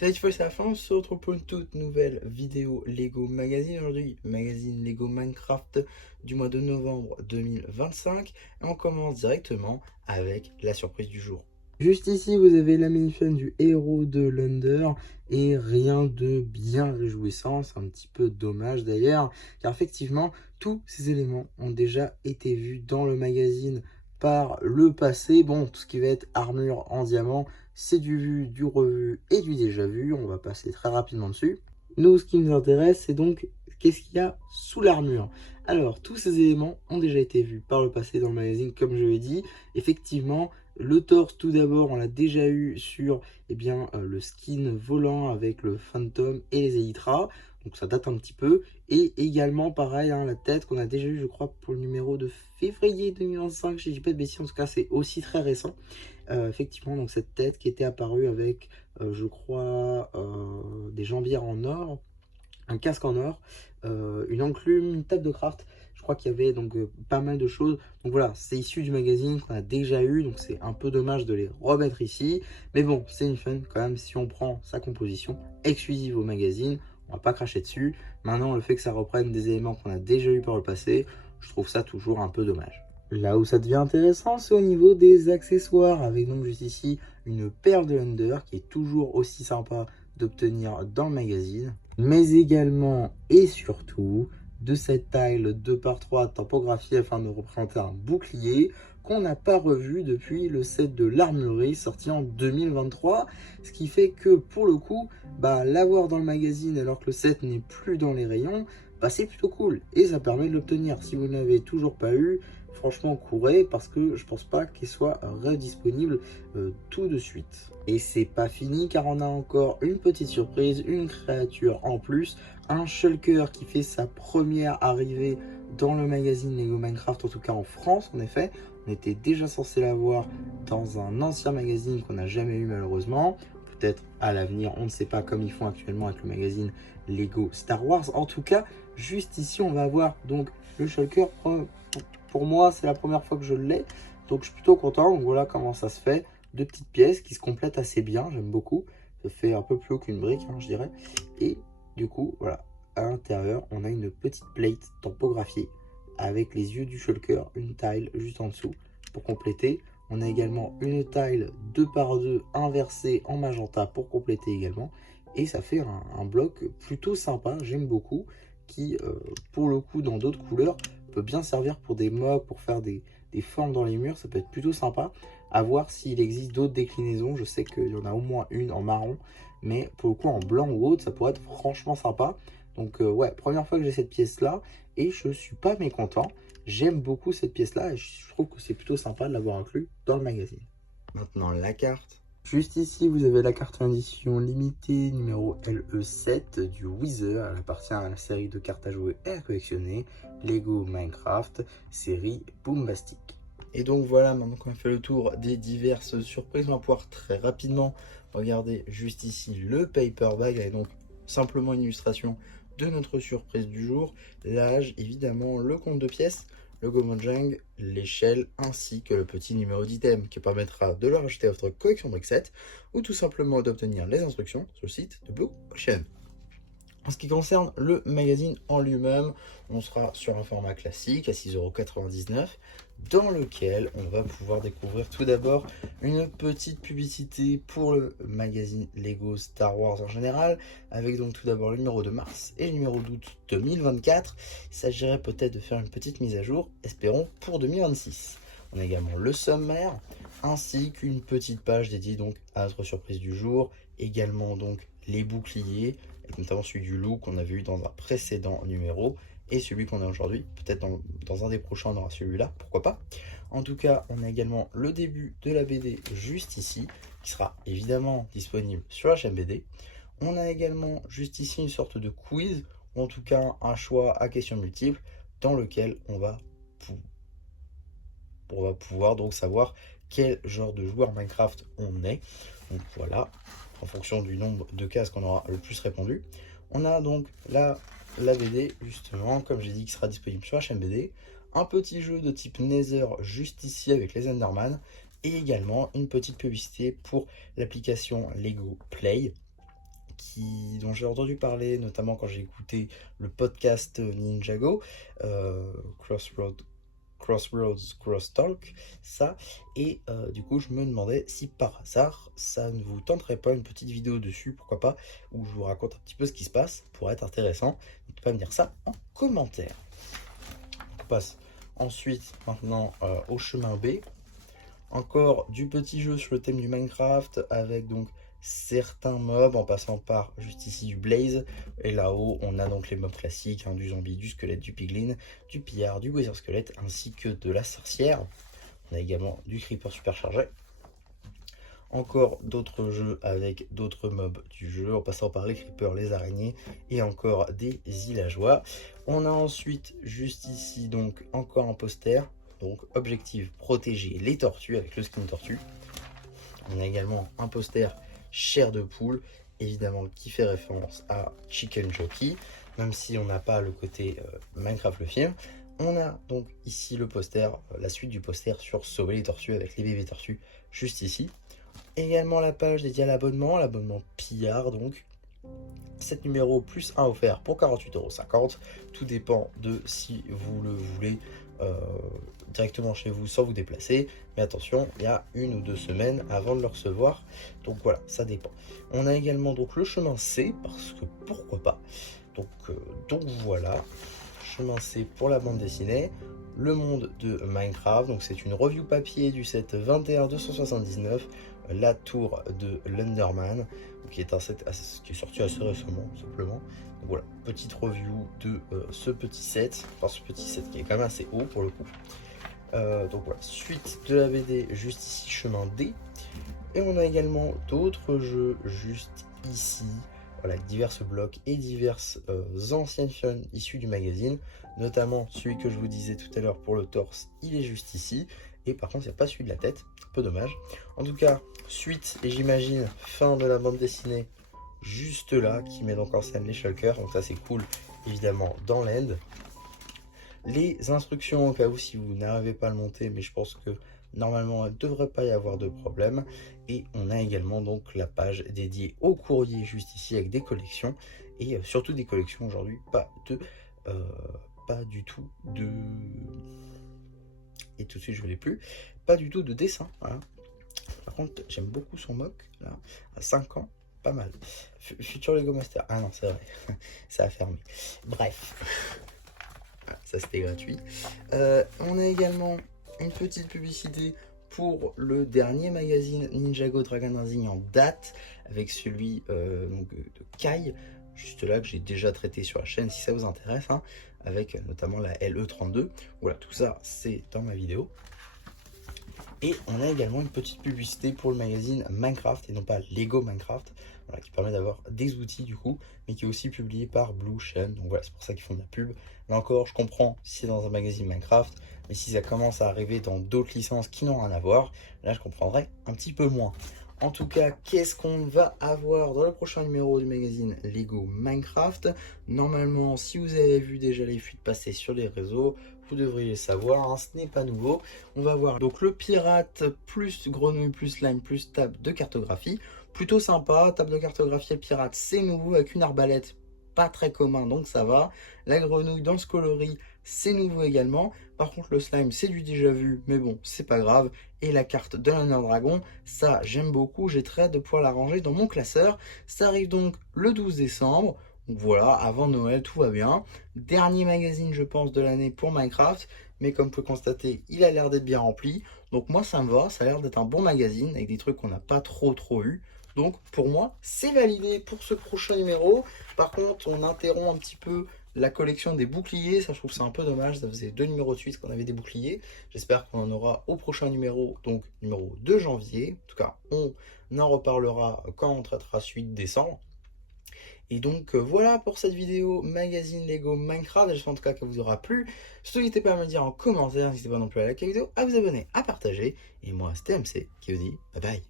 Salut, c'est la fin, on se retrouve pour une toute nouvelle vidéo Lego Magazine. Aujourd'hui, magazine Lego Minecraft du mois de novembre 2025. Et on commence directement avec la surprise du jour. Juste ici, vous avez la minifigure du héros de l'Under et rien de bien réjouissant. C'est un petit peu dommage d'ailleurs, car effectivement, tous ces éléments ont déjà été vus dans le magazine par le passé. Bon, tout ce qui va être armure en diamant, c'est du vu, du revu et du déjà vu. On va passer très rapidement dessus. Nous, ce qui nous intéresse, c'est donc qu'est-ce qu'il y a sous l'armure. Alors, tous ces éléments ont déjà été vus par le passé dans le magazine, comme je l'ai dit. Effectivement, le torse, tout d'abord, on l'a déjà eu sur le skin volant avec le Phantom et les Elytra. Donc ça date un petit peu. Et également, pareil, la tête qu'on a déjà eu, je crois, pour le numéro de février 2025. Je ne dis pas de bêtises, en tout cas, c'est aussi très récent. Effectivement, donc cette tête qui était apparue avec, je crois, des jambières en or, un casque en or, une enclume, une table de craft. Je crois qu'il y avait donc pas mal de choses. Donc voilà, c'est issu du magazine qu'on a déjà eu, donc c'est un peu dommage de les remettre ici. Mais bon, c'est une fun quand même si on prend sa composition exclusive au magazine. On va pas cracher dessus. Maintenant, le fait que ça reprenne des éléments qu'on a déjà eu par le passé, je trouve ça toujours un peu dommage. Là où ça devient intéressant, c'est au niveau des accessoires, avec donc juste ici une perle de l'Under qui est toujours aussi sympa d'obtenir dans le magazine, mais également et surtout de cette taille 2x3 typographiée afin de représenter un bouclier qu'on n'a pas revu depuis le set de l'armurerie sorti en 2023, ce qui fait que pour le coup, l'avoir dans le magazine alors que le set n'est plus dans les rayons, c'est plutôt cool et ça permet de l'obtenir. Si vous ne l'avez toujours pas eu, franchement courez parce que je pense pas qu'il soit redisponible tout de suite. Et c'est pas fini car on a encore une petite surprise, une créature en plus, un shulker qui fait sa première arrivée dans le magazine Lego Minecraft, en tout cas en France en effet. On était déjà censé l'avoir dans un ancien magazine qu'on n'a jamais eu malheureusement. Peut-être à l'avenir, on ne sait pas, comme ils font actuellement avec le magazine Lego Star Wars. En tout cas, juste ici, on va avoir donc le shulker. Pour moi, c'est la première fois que je l'ai, donc je suis plutôt content. Donc voilà comment ça se fait. Deux petites pièces qui se complètent assez bien, j'aime beaucoup. Ça fait un peu plus haut qu'une brique, je dirais. Et du coup, voilà, à l'intérieur, on a une petite plate tampographiée avec les yeux du shulker, une tile juste en dessous pour compléter. On a également une tile 2x2 inversée en magenta pour compléter également. Et ça fait un bloc plutôt sympa, j'aime beaucoup, qui, pour le coup, dans d'autres couleurs, peut bien servir pour des mocks, pour faire des formes dans les murs. Ça peut être plutôt sympa. À voir s'il existe d'autres déclinaisons. Je sais qu'il y en a au moins une en marron, mais pour le coup, en blanc ou autre, ça pourrait être franchement sympa. Donc, ouais, première fois que j'ai cette pièce-là, et je suis pas mécontent. J'aime beaucoup cette pièce-là, et je trouve que c'est plutôt sympa de l'avoir inclus dans le magazine. Maintenant, la carte. Juste ici, vous avez la carte en édition limitée numéro LE7 du Wither. Elle appartient à la série de cartes à jouer et à collectionner Lego Minecraft, série Boombastic. Et donc voilà, maintenant qu'on a fait le tour des diverses surprises, on va pouvoir très rapidement regarder juste ici le paper bag, avec donc simplement une illustration de notre surprise du jour, l'âge, évidemment, le compte de pièces, le Gomojang, l'échelle, ainsi que le petit numéro d'item qui permettra de le rajouter à votre collection Brickset ou tout simplement d'obtenir les instructions sur le site de Blue Ocean. En ce qui concerne le magazine en lui-même, on sera sur un format classique à 6,99 € dans lequel on va pouvoir découvrir tout d'abord une petite publicité pour le magazine Lego Star Wars en général, avec donc tout d'abord le numéro de mars et le numéro d'août 2024. Il s'agirait peut-être de faire une petite mise à jour, espérons, pour 2026. On a également le sommaire, ainsi qu'une petite page dédiée donc à notre surprise du jour, également donc les boucliers, notamment celui du loup qu'on avait eu dans un précédent numéro, et celui qu'on a aujourd'hui. Peut-être dans un des prochains, on aura celui-là, pourquoi pas. En tout cas, on a également le début de la BD juste ici, qui sera évidemment disponible sur la chaîne BD. On a également juste ici une sorte de quiz, ou en tout cas un choix à questions multiples, dans lequel on va pouvoir donc savoir quel genre de joueur Minecraft on est. Donc voilà, en fonction du nombre de cases qu'on aura le plus répondu. On a donc la BD, justement, comme j'ai dit, qui sera disponible sur la chaîne BD. Un petit jeu de type Nether juste ici avec les Enderman. Et également une petite publicité pour l'application Lego Play, dont j'ai entendu parler, notamment quand j'ai écouté le podcast Ninjago, Crosstalk, ça, et du coup je me demandais si par hasard ça ne vous tenterait pas une petite vidéo dessus, pourquoi pas, où je vous raconte un petit peu ce qui se passe, pour être intéressant. N'hésitez pas à me dire ça en commentaire. On passe ensuite maintenant au chemin B. Encore du petit jeu sur le thème du Minecraft avec donc certains mobs en passant par juste ici du Blaze, et là-haut on a donc les mobs classiques, hein, du zombie, du squelette, du piglin, du pillard, du wither squelette ainsi que de la sorcière. On a également du creeper superchargé. Encore d'autres jeux avec d'autres mobs du jeu en passant par les creepers, les araignées et encore des villageois. On a ensuite juste ici donc encore un poster. Donc objectif, protéger les tortues avec le skin tortue. On a également un poster chair de poule, évidemment qui fait référence à Chicken Jockey, même si on n'a pas le côté Minecraft le film. On a donc ici le poster, la suite du poster sur sauver les tortues avec les bébés tortues juste ici. Également la page dédiée à l'abonnement pillard, donc 7 numéros plus 1 offert pour 48,50 €. Tout dépend de si vous le voulez directement chez vous sans vous déplacer, mais attention, il y a 1 ou 2 semaines avant de le recevoir, donc voilà, ça dépend. On a également donc le chemin C, parce que pourquoi pas. Donc voilà, chemin C pour la bande dessinée, le monde de Minecraft. Donc c'est une review papier du set 21-279, la tour de l'Enderman, qui est un set qui est sorti assez récemment simplement. Donc voilà, petite review de ce petit set, enfin ce petit set qui est quand même assez haut pour le coup. Donc voilà, suite de la BD juste ici, chemin D. Et on a également d'autres jeux juste ici, voilà, divers blocs et diverses anciennes fioles issues du magazine, notamment celui que je vous disais tout à l'heure pour le torse, il est juste ici, et par contre il n'y a pas celui de la tête, un peu dommage. En tout cas, suite et j'imagine fin de la bande dessinée juste là, qui met donc en scène les shulkers, donc ça c'est cool évidemment dans l'end. Les instructions au cas où si vous n'arrivez pas à le monter, mais je pense que normalement il ne devrait pas y avoir de problème. Et on a également donc la page dédiée au courrier juste ici avec des collections, et surtout des collections aujourd'hui, pas du tout de, et tout de suite je ne l'ai plus, pas du tout de dessin, voilà. Par contre j'aime beaucoup son mock là, à 5 ans, pas mal. Futur Lego Master, ah non c'est vrai, ça a fermé, bref. Ça c'était gratuit. On a également une petite publicité pour le dernier magazine Ninjago Dragon Rising en date, avec celui donc, de Kai, juste là que j'ai déjà traité sur la chaîne si ça vous intéresse, hein, avec notamment la LE32. Voilà, tout ça c'est dans ma vidéo. Et on a également une petite publicité pour le magazine Minecraft et non pas Lego Minecraft, voilà, qui permet d'avoir des outils du coup, mais qui est aussi publié par Blue Chain. Donc voilà, c'est pour ça qu'ils font de la pub. Là encore, je comprends si c'est dans un magazine Minecraft, mais si ça commence à arriver dans d'autres licences qui n'ont rien à voir, là je comprendrai un petit peu moins. En tout cas, qu'est-ce qu'on va avoir dans le prochain numéro du magazine Lego Minecraft? Normalement, si vous avez vu déjà les fuites passer sur les réseaux, vous devriez le savoir, hein, ce n'est pas nouveau. On va voir donc le pirate plus grenouille plus slime plus table de cartographie. Plutôt sympa, table de cartographie et pirate, c'est nouveau avec une arbalète, pas très commun donc ça va. La grenouille dans ce coloris, c'est nouveau également. Par contre le slime c'est du déjà vu, mais bon c'est pas grave. Et la carte de l'Ender Dragon, ça j'aime beaucoup, j'ai très hâte de pouvoir la ranger dans mon classeur. Ça arrive donc le 12 décembre. Donc voilà, avant Noël, tout va bien. Dernier magazine, je pense, de l'année pour Minecraft. Mais comme vous pouvez constater, il a l'air d'être bien rempli. Donc moi, ça me va. Ça a l'air d'être un bon magazine avec des trucs qu'on n'a pas trop eu. Donc pour moi, c'est validé pour ce prochain numéro. Par contre, on interrompt un petit peu la collection des boucliers. Ça, je trouve que c'est un peu dommage. Ça faisait 2 numéros de suite qu'on avait des boucliers. J'espère qu'on en aura au prochain numéro, donc numéro 2 janvier. En tout cas, on en reparlera quand on traitera suite décembre. Et donc voilà pour cette vidéo magazine Lego Minecraft. J'espère en tout cas qu'elle vous aura plu. Surtout n'hésitez pas à me le dire en commentaire. N'hésitez pas non plus à liker la vidéo, à vous abonner, à partager. Et moi c'était MC qui vous dit bye bye.